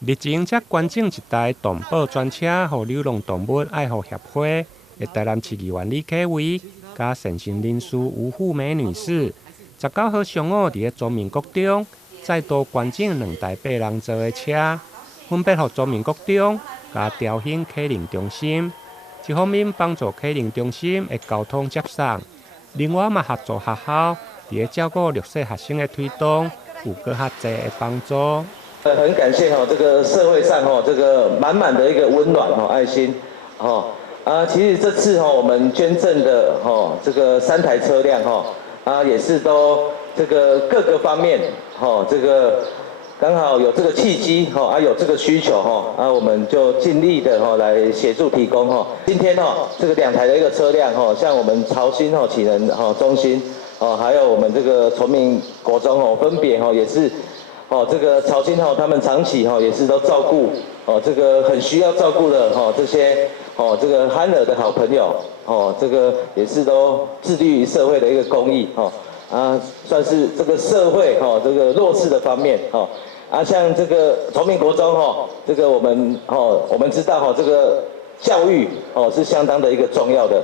日前则捐赠一台动保专车，予流浪动物爱护协会的台南市议员李启伟，甲善心人士吴富美女士。19号上午，伫中民国中再度捐赠2台8人座的车，分别予中民国中甲调兴启灵中心。一方面帮助启灵中心的交通接送，另外嘛合作学校伫照顾弱势学生的推动，有更较侪的帮助。很感谢这个社会上这个满满的一个温暖爱心其实这次我们捐赠的这个3台车辆也是都这个各个方面这个刚好有这个契机有这个需求我们就尽力的来协助提供今天这个2台的一个车辆像我们潮新启能中心还有我们这个崇明国中分别也是。这个潮新他们长期也是都照顾这个很需要照顾的这些这个憨儿的好朋友这个也是都致力于社会的一个公益算是这个社会这个弱势的方面像这个崇明国中这个我们知道这个教育是相当的一个重要的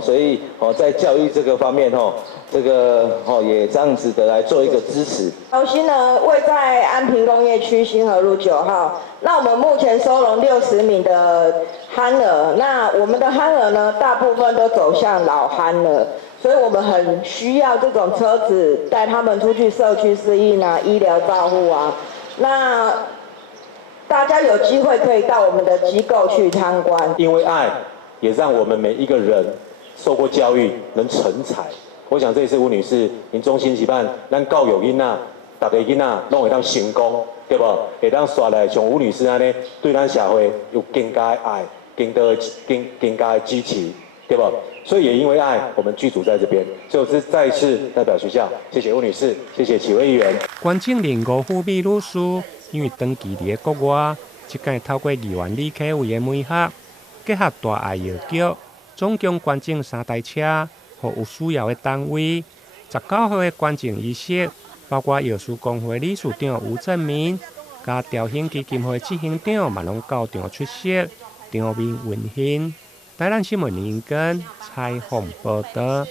所以在教育这个方面这个也这样子的来做一个支持。潮新呢位在安平工业区新河路9号，那我们目前收容60名的憨儿，那我们的憨儿呢大部分都走向老憨了，所以我们很需要这种车子带他们出去社区适应医疗照护那大家有机会可以到我们的机构去参观。因为爱，也让我们每一个人受过教育能成才。我想这一次吴女士，您衷心期盼咱教育囡仔，大家囡仔拢会当成功，对不？会当刷来像吴女士安尼，对咱社会有更加的爱，更加的支持，对不？所以也因为爱，我们剧组在这边，所以我是再一次代表学校，谢谢吴女士，谢谢几位议员。捐赠令吴富美女士因为长期伫国外，即届透过议员李启伟的媒合，结合大爱药局，总共捐赠3台车。予有需要的单位，19号的捐赠仪式，包括药师公会理事长吴正明，甲调兴基金会执行长万隆校长出席，场面温馨。台南新闻林根采访报道。